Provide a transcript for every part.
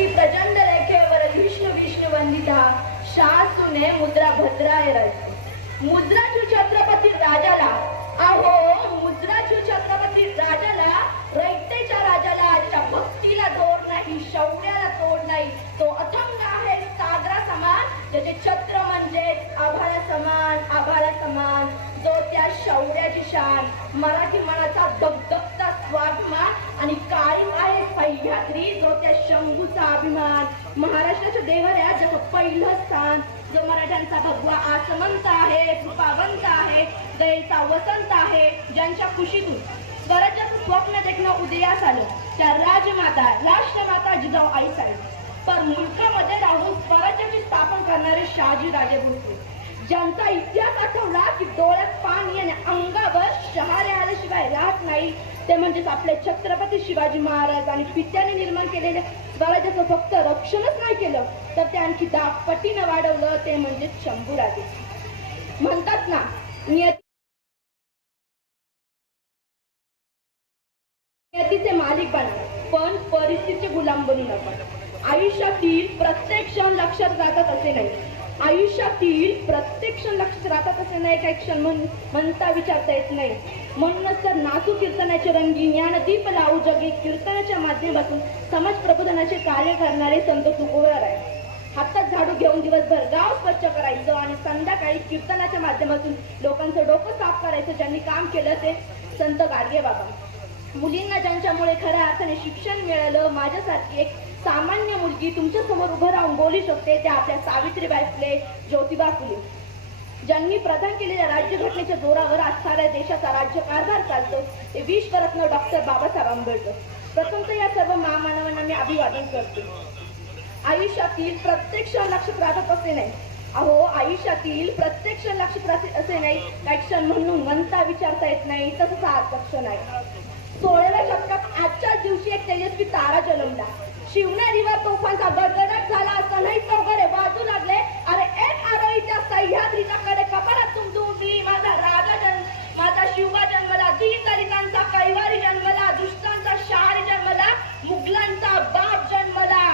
की प्रचंड रेखेवर विष्णू विष्णू वंदिता शासुने मुद्रा भद्राय मुद्राचू छत्रपती राजाला अहो मुद्राचू छत्रपती राजाला रयतेच्या राजाला ज्या भक्तीला दोर नाही शौर्याला तोड नाही तो अथंग आहे सागरा समान त्याचे छत्र म्हणजे आभाळा समान आभाळा समान जो त्या शौर्याची शान मराठी मनाचा दगदगता स्वाभिमान आणि कायम आहे सह्याद्री जो त्या शंभूचा अभिमान. महाराष्ट्राच्या देवऱ्या जग पहिलं स्थान. जो मराठ्यांचा भगवा आसमंत आहे कृपावंत आहे दयेचा वसंत आहे ज्यांच्या खुशीतून स्वराज्याचं स्वप्न देखणं उदयास आलं त्या राजमाता राष्ट्रमाता जिजाऊ आई साहेब पर मुलखामध्ये राहून स्वराज्याची स्थापन करणारे शहाजी राजे भोसले ज्यांचा इतिहास आठवला की डोळ्यात पाणी आणि अंगावर शहारे शिवाय राहत नाही. ते म्हणजेच आपले छत्रपती शिवाजी महाराज आणि पित्याने निर्माण केलेले स्वराज्याचं फक्त रक्षणच नाही केलं तर ते आणखी दापटीनं वाढवलं ते म्हणजेच शंभूराजे. म्हणतात ना नियती नियतीचे मालिक बना पण परिस्थितीचे गुलाम बनू नका. आयुष्यातील प्रत्येक क्षण लक्षात जातात असे नाही. आयुष्यातील प्रत्येक क्षण लक्षात राहतात असे नाही काही क्षण म्हण म्हणता विचारता येत नाही. म्हणूनच तर नासू कीर्तनाचे रंगी ज्ञानदीप लावू जगे कीर्तनाच्या माध्यमातून समाज प्रबोधनाचे कार्य करणारे संत तुकोवर आहे हातात झाडू घेऊन दिवसभर गाव स्वच्छ करायचं आणि संध्याकाळी कीर्तनाच्या माध्यमातून लोकांचं डोकं साफ करायचं ज्यांनी काम केलं ते संत गाडगे बाबा. मुलींना ज्यांच्यामुळे खऱ्या अर्थाने शिक्षण मिळालं माझ्यासारखी एक सामान्य मुलगी तुमच्यासमोर उभं राहून बोलू शकते त्या आपल्या सावित्रीबाई फुले ज्योतिबा फुले. ज्यांनी प्रदान केलेल्या राज्यघटनेच्या जोरावर आज साऱ्या देशाचा राज्यकारभार चालतो ते विश्वरत्न डॉक्टर बाबासाहेब आंबेडकर. प्रथमतः या सर्व महामानवांना मी अभिवादन करते. आयुष्यातील प्रत्येक क्षण लक्षात राहत असे नाही. अहो आयुष्यातील प्रत्येक क्षण लक्षात राहत असे नाही. काही क्षण म्हणून म्हणता विचारता येत नाही तसंच आजचा क्षण आहे सोळाव्या शतकात आजच्याच दिवशी एक तेजस्वी तारा जन्मला. शिवनेरीवर तोफांचा गडगडाट झाला असतानाही चौघडे बाजू लागले अरे एक आरोळीच्या सह्याद्रीच्या कडे कपाळात तुमतुंबली माझा राजा जन्म माझा शिवबा जन्मला दीन दलितांचा कैवारी जन्मला दुष्टांचा शहारी जन्मला मुघलांचा बाप जन्मला.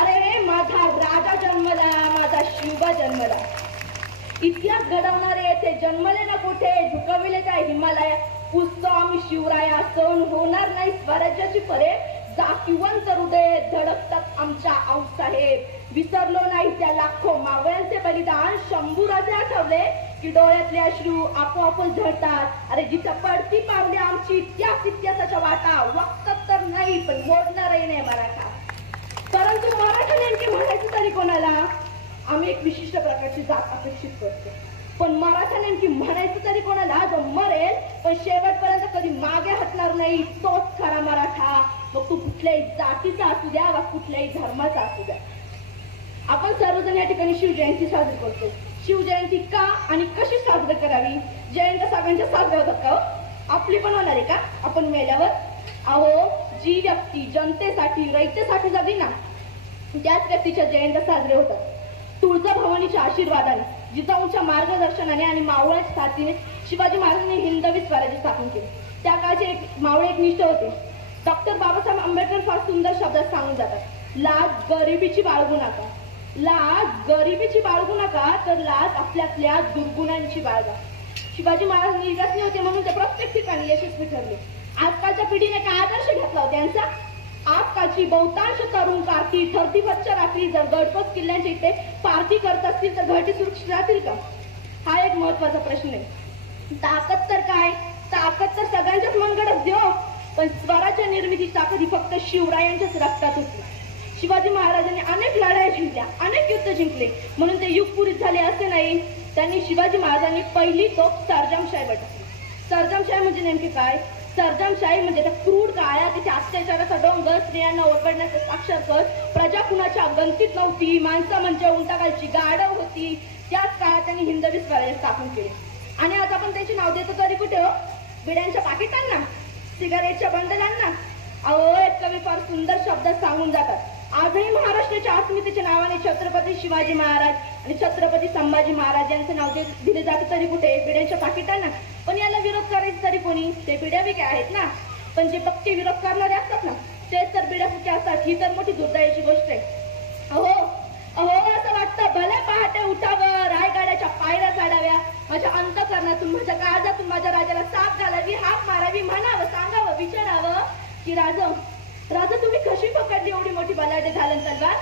अरे माझा राजा जन्मला माझा शिवबा जन्मला. इतिहास घडवणारे येथे जन्मले ना कुठे? झुकविले काय हिमालय पुसतो आम्ही शिवराया सण होणार नाही स्वराज्याची परे. जातीवंत हृदय धडकतात आमच्या आऊसाहेब. विसरलो नाही त्या लाखो मावळ्यांचे बलिदान. शंभूराजे आठवले की डोळ्यातले अश्रू आपोआपच झडतात. अरे जिथं पडती पावले आमची इतिहास इतिहासाच्या वाटा वक्तच तर नाही पण मोडणारही नाही मराठा. परंतु मराठा नेमके म्हणायचं तरी कोणाला? आम्ही एक विशिष्ट प्रकारची जात अपेक्षित करतो. पण मराठा नेमकी म्हणायचं तरी कोणाला? जो मरेल पण शेवटपर्यंत कधी मागे हटणार नाही तोच खरा मराठा. मग तू कुठल्याही जातीचा असू द्या वा कुठल्याही धर्माचा असू द्या. आपण सर्वजण या ठिकाणी शिवजयंती साजरी करतो. शिवजयंती का आणि कशी साजरी करावी? जयंत सगळ्यांच्या साजऱ्या होतात का आपली पण होणार आहे का? आपण मेल्यावर. अहो जी व्यक्ती जनतेसाठी रयतेसाठी जगली ना त्याच व्यक्तीच्या जयंत साजरे होतात. तुळजाभवानीच्या आशीर्वादाने जिजाऊंच्या मार्गदर्शनाने आणि मावळ्याच्या साथीने शिवाजी महाराजांनी हिंदवी स्वराज्य स्थापन केले. त्या काळचे एक मावळे एक निष्ठ होते. डॉक्टर बाबासाहेब आंबेडकर फार सुंदर शब्दात सांगून जातात. लाज गरिबीची बाळगू नका. लाज गरिबीची बाळगू नका तर लाज आपल्यातल्या दुर्गुणांची बाळगा. शिवाजी महाराज निर्व्यसनी होते म्हणून ते प्रत्येक ठिकाणी यशस्वी ठरले. आजकालच्या पिढीने काय आदर्श घेतला होता त्यांचा आजकालची बहुतांश तरुण कारती थरती बच्चा रात्री जर गडपत किल्ल्यांच्या इथे पार्टी करत असतील तर घरटी सुरक्षित राहतील का? हा एक महत्त्वाचा प्रश्न आहे. ताकद तर काय? ताकद तर सगळ्यांच्याच मनगडच देऊ हो. पण फक्त शिवरायांच्याच रक्तात होती. शिवाजी महाराजांनी अनेक लढाया जिंकल्या अनेक युद्ध जिंकले. म्हणून ते युगपुरीत झाले असे नाही. त्यांनी शिवाजी महाराजांनी पहिली तोप सरजामशाही बटवली सरजामशाही म्हणजे नेमके काय? सरजामशाही म्हणजे त्या क्रूड काळ्या तिच्या अत्याचाराचा डोंगर स्त्रियांना ओरबडण्याचा साक्षर प्रजा कुणाच्या गंतीत नव्हती माणसं म्हणजे उंटाकालची गाढव होती. त्याच काळात त्यांनी हिंदवी स्वराज्य स्थापन केले. आणि आज आपण त्यांचे नाव देतो तरी कुठे हो? बिड्यांच्या पाकिटांना सिगारेटच्या बंडलांना अहो एक फार सुंदर शब्दात सांगून जातात. आजही महाराष्ट्राच्या अस्मितेच्या नावाने छत्रपती शिवाजी महाराज आणि छत्रपती संभाजी महाराज यांचं नाव दे- दिले जाते तरी कुठे? बिड्यांच्या पाकिटांना. पण याला विरोध करायचा तरी कोणी? ते पिढ्या वेगळ्या आहेत ना. पण जे पक्के विरोध करणारे असतात ना तेच तर बिड्याफुके असतात. ही तर मोठी दुर्दैवाची गोष्ट आहे. अहो अहो असं वाटतं भले पहाटे उठावं की राज राजा तुम्ही कशी पकडली एवढी मोठी बलाटे झालं तलवार?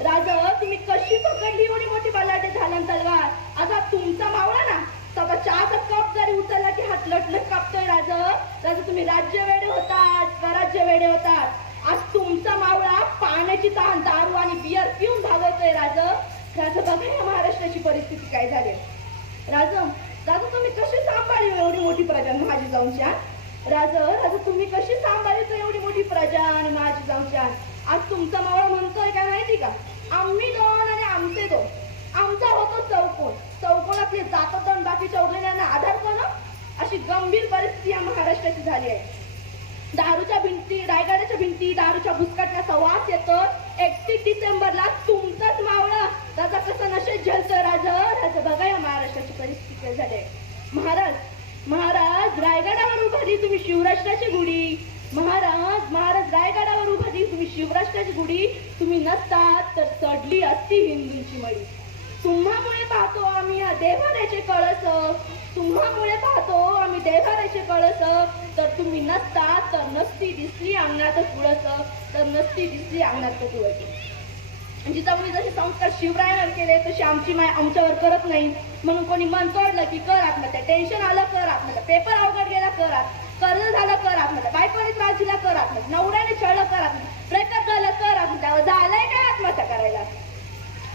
राजा तुम्ही कशी पकडली एवढी मोठी बलाटे झालं तलवार? आता तुमचा मावळा ना सगळा चहाचा कप जरी उचलला की हात लटलट कापतोय राजा. राजा तुम्ही राज्य वेडे होतात स्वराज्य वेडे होतात. आज तुमचा मावळा पाण्याची तहान दारू आणि बियर पिऊन भागवतोय राज. राजा बघा या महाराष्ट्राची परिस्थिती काय झाली. राज राजा तुम्ही कशी सांभाळली एवढी मोठी प्रजा? माझी जाऊनच्या राज राजा तुम्ही कशी सांभाळली तर एवढी मोठी प्रजा आणि माझी जाऊनच्या आज तुमचा मावळा म्हणतोय काय माहिती का? आम्ही दोन आणि आमचे दोन. आमचा होतो चौकोन. चौकोनातले जातो दोन बाकीच्या उरलेल्यांना आधार करणं अशी गंभीर परिस्थिती या महाराष्ट्राची झाली आहे. दारूच्या भिंती रायगडाच्या भिंती दारूच्या भुसकटण्याचा वास येतो. एकतीस डिसेंबरला तुमचाच मावळा. त्याचा कसं नशेत झेलतोय राजा? राजा बघा या महाराष्ट्राची परिस्थिती काय झाली आहे. महाराज महाराज रायगडावर उभारली तुम्ही शिवराष्ट्राची गुढी. महाराज महाराज रायगडावर उभारली शिवराष्ट्राची गुढी तुम्ही नसतात तर चढली असती हिंदूंची मळी तुम्हामुळे पाहतो आम्ही या देवाऱ्याचे कळस. तुम्हामुळे पाहतो आम्ही देवाऱ्याचे कळस. तर तुम्ही नसतात तर नसती दिसली अंगणात तुळस. तर नसती दिसली अंगणात तुळस. जिजाऊनी जसे संस्कार शिवरायावर केले तशी आमची माय आमच्यावर करत नाही. म्हणून कोणी मन तोडलं की कर आत्महत्या टेन्शन आलं कर आत्महत्या पेपर अवघड गेला कर आत्महत्या कर्ज झालं कर आत्महत्या बायकोने त्रास दिला कर आत्महत्या नवऱ्याने छळलं कर आत्महत्या ब्रेकअप झालं कर आत्महत्या झालंय काय आत्महत्या करायला?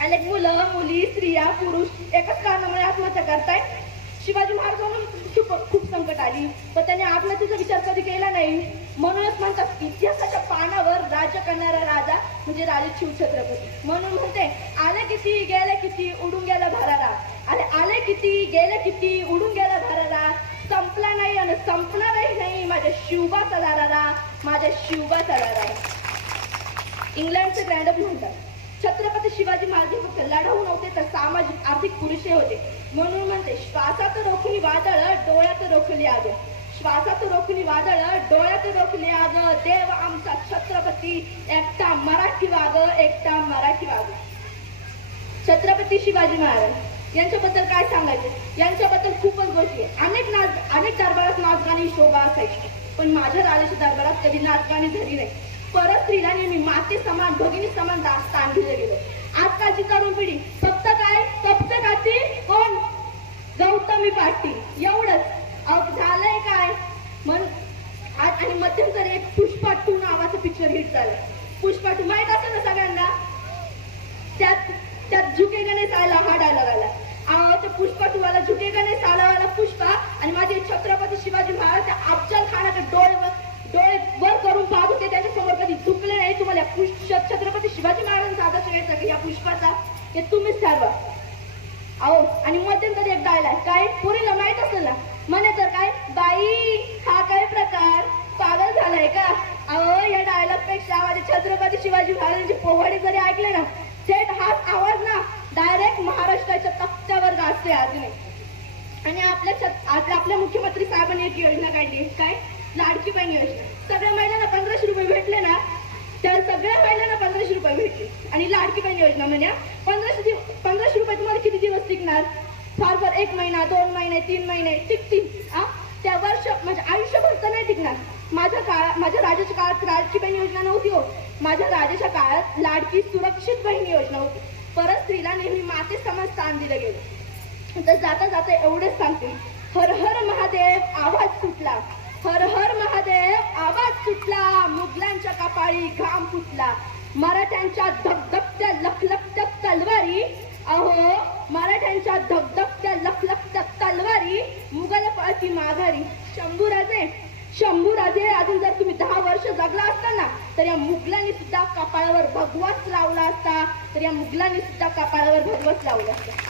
अनेक मुलं मुली स्त्रिया पुरुष एकाच कारणामुळे आत्महत्या करतायत. शिवाजी महाराजांना खूप खूप संकट आली. पण त्यांनी आत्महत्येचा विचार कधी केला नाही. म्हणूनच म्हणतात इतिहासाच्या पानावर राज्य करणारा राजा म्हणजे राजे शिवछत्रपती. म्हणून म्हणते आले किती गेले किती उडून गेला भरारा आले आले किती गेले किती उडून गेला भरारा संपला नाही आणि संपणारही नाही माझ्या शिवबाचा दाराला माझ्या शिवबाचा दाराला इंग्लंडचे ग्रँडअप म्हणतात छत्रपती शिवाजी महाराज फक्त लढाऊ नव्हते तर सामाजिक आर्थिक पुरुषे होते. म्हणून म्हणते श्वासात रोखली वादळ डोळ्यात रोखली आग श्वासात रोखली वादळ डोळ्यात रोखली आग देव आमचा छत्रपती एकटा मराठी वाग एकटा मराठी वाग छत्रपती शिवाजी महाराज. यांच्याबद्दल काय सांगायचं? यांच्याबद्दल खूपच गोष्टी आहे. अनेक नाच अनेक दरबारात नाचगाणी शोभा असायची. पण माझ्या राजाच्या दरबारात कधी नाचगाणी झाली नाही. परत स्त्रीला नेहमी माते समान भगिनी समान स्थान दिलं गेलं. आजकालची तरुण पिढी फक्त काय? फक्त गाती? कोण? गौतमी पाटील. एवढंच. अग झालंय काय? मन आज आणि मध्यंतरी एक पुष्पा टू नावाचं पिक्चर हिट झालं. पुष्पा टू माहीत असेल ना सगळ्यांना? त्यात त्यात झुके गणेश आला हा डायलॉग आला अहो, ते पुष्पा टू वाला झुके गणेश आला वाला पुष्पा आणि माझे छत्रपती शिवाजी महाराज त्या अफजल खानाचे डोळे वर डोळे वर करून पाहत होते त्याच्यासमोर कधी झुकले नाही तुम्हाला या पुष- छत्रपती शिवाजी महाराजांचा आदर्श घ्यायचा की तुम्हीच ठरवा अहो आणि मध्यंतरी एक डायलॉग काय? पुरीला माहीत असेल ना? म्हणे तर काय? बाई हा काय प्रकार? पागल झालाय का? अहो या डायलॉगपेक्षा माझे छत्रपती शिवाजी महाराजांचे पोवाडी जरी ऐकले ना थेट हाच आवाज ना डायरेक्ट महाराष्ट्राच्या तक्त्यावर गाजते अजूनही. आणि आपल्या छत आपल्या आपल्या मुख्यमंत्री साहेबांनी एक योजना काढली. काय? लाडकी बहीण योजना. सगळ्या महिलांना पंधराशे रुपये भेटले ना तर सगळ्या महिलांना पंधराशे रुपये भेटले. आणि लाडकी बहीण योजना म्हणा पंधराशे दिवस पंधराशे रुपये तुम्हाला किती दिवस टिकणार? फार फार एक महिना दोन महिने तीन महिने टिकतील. आ? त्या वर्ष म्हणजे आयुष्यभर तर नाही टिकणार. माझ्या काळात माझ्या राजाच्या काळात लाडकी बहीण योजना नव्हती हो. माझ्या राजाच्या काळात लाडकी सुरक्षित बहीण योजना होती. परत स्त्रीला नेहमी माते समज स्थान दिलं गेलं. तर जाता जाता एवढेच सांगते. हर हर महादेव आवाज सुटला. हर हर महादेव आवाज सुटला मुघलांच्या कपाळी घाम फुटला. मराठ्यांच्या धबधबत्या लखलखत्या तलवारी अहो मराठ्यांच्या धबधबत्या लखलखत्या तलवारी मुघल पळती माघारी. शंभूराजे शंभूराजे अजून जर तुम्ही दहा वर्ष जगला असता ना तर या मुघलांनी सुद्धा कपाळावर भगवाच लावला असता तर या मुघलांनी सुद्धा कपाळावर भगवच लावला असता.